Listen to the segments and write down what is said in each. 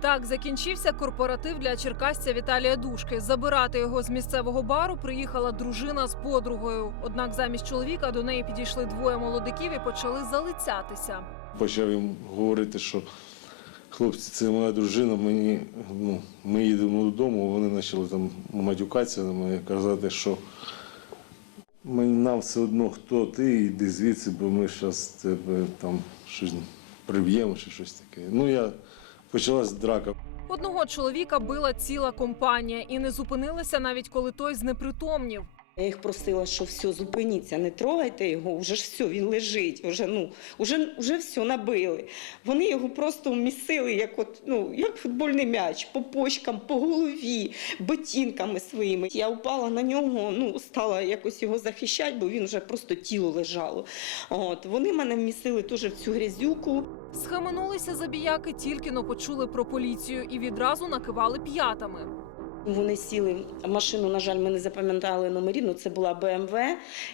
Так закінчився корпоратив для черкасця Віталія Душки. Забирати його з місцевого бару приїхала дружина з подругою. Однак замість чоловіка до неї підійшли двоє молодиків і почали залицятися. Почав їм говорити, що хлопці, це моя дружина, мені, ну, ми їдемо додому, вони почали там матюкатися на мене, казати, що мені нам все одно, хто ти, йди звідси, бо ми зараз тебе там щось приб'ємо чи щось таке. Ну, я почалась драка. Одного чоловіка била ціла компанія і не зупинилися навіть коли той знепритомнів. Я їх просила, що все, зупиніться, не трогайте його, вже ж все, він лежить, вже, ну, вже, вже все набили. Вони його просто місили, як, от, ну, як футбольний м'яч, по почкам, по голові, ботинками своїми. Я упала на нього, ну, стала якось його захищати, бо він вже просто тіло лежало. От, вони мене вмістили теж в цю грязюку. Схаменулися забіяки, тільки но почули про поліцію і відразу накивали п'ятами. Вони сіли машину. На жаль, ми не запам'ятали номерів. Ну це була БМВ.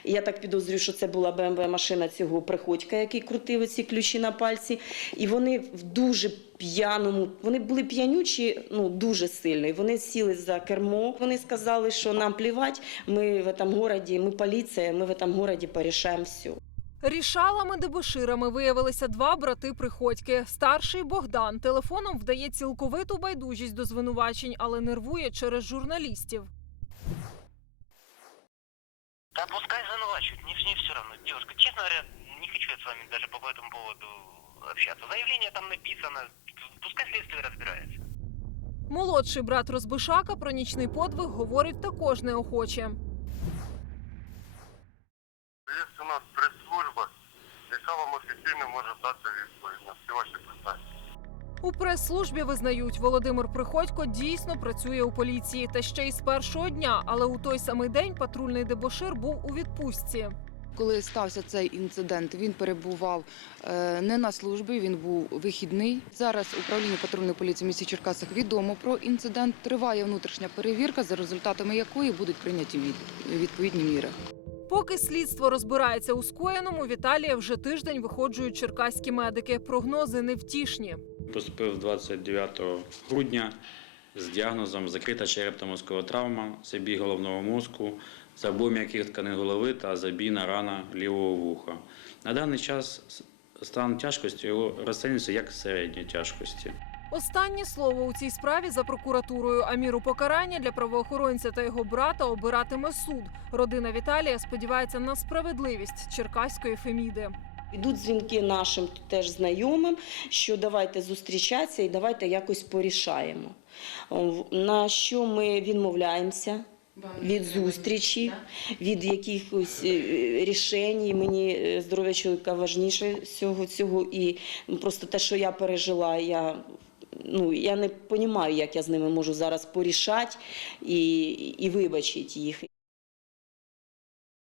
Я так підозрюю, що це була БМВ машина цього приходька, який крутив ці ключі на пальці. І вони в дуже п'яному. Вони були п'янючі, ну дуже сильно. І Вони сіли за кермо. Вони сказали, що нам плівать. Ми в цьому городі, ми поліція, ми в цьому городі порішаємо все. Рішалами дебоширами виявилися два брати приходьки. Старший Богдан телефоном вдає цілковиту байдужість до звинувачень, але нервує через журналістів. Да пускай звинувачивают, мне, мне все равно. Девушка, честно говоря, не хочу я с вами даже по этому поводу общаться. Заявление там написано, пускай следствие разбирается. Молодший брат Розбишака про нічний подвиг говорить також неохоче. Є у нас прес-служба, яка вам офіційно може дати відповідь на всі ваші питання. У прес-службі визнають, Володимир Приходько дійсно працює у поліції та ще й з першого дня, але у той самий день патрульний дебошир був у відпустці. Коли стався цей інцидент, він перебував е, не на службі, він був вихідний. Зараз управління патрульної поліції в місті Черкасах відомо про інцидент. Триває внутрішня перевірка, за результатами якої будуть прийняті від- відповідні міри. Поки слідство розбирається у скоєному, Віталія вже тиждень виходжують черкаські медики. Прогнози невтішні. Поступив 29 грудня з діагнозом закрита черепно-мозкова травма, забій головного мозку, забой м'яких тканин голови та забійна рана лівого вуха. На даний час стан тяжкості його розцінюється як середньої тяжкості. Останнє слово у цій справі за прокуратурою. А міру покарання для правоохоронця та його брата обиратиме суд. Родина Віталія сподівається на справедливість черкаської Феміди. Йдуть дзвінки нашим теж знайомим, що давайте зустрічатися і давайте якось порішаємо. На що ми відмовляємося від зустрічі, від якихось е, рішень. Мені е, здоров'я чоловіка важніше всього цього. І просто те, що я пережила, я. Ну, я не розумію, як я з ними можу зараз порішати і, і вибачити їх.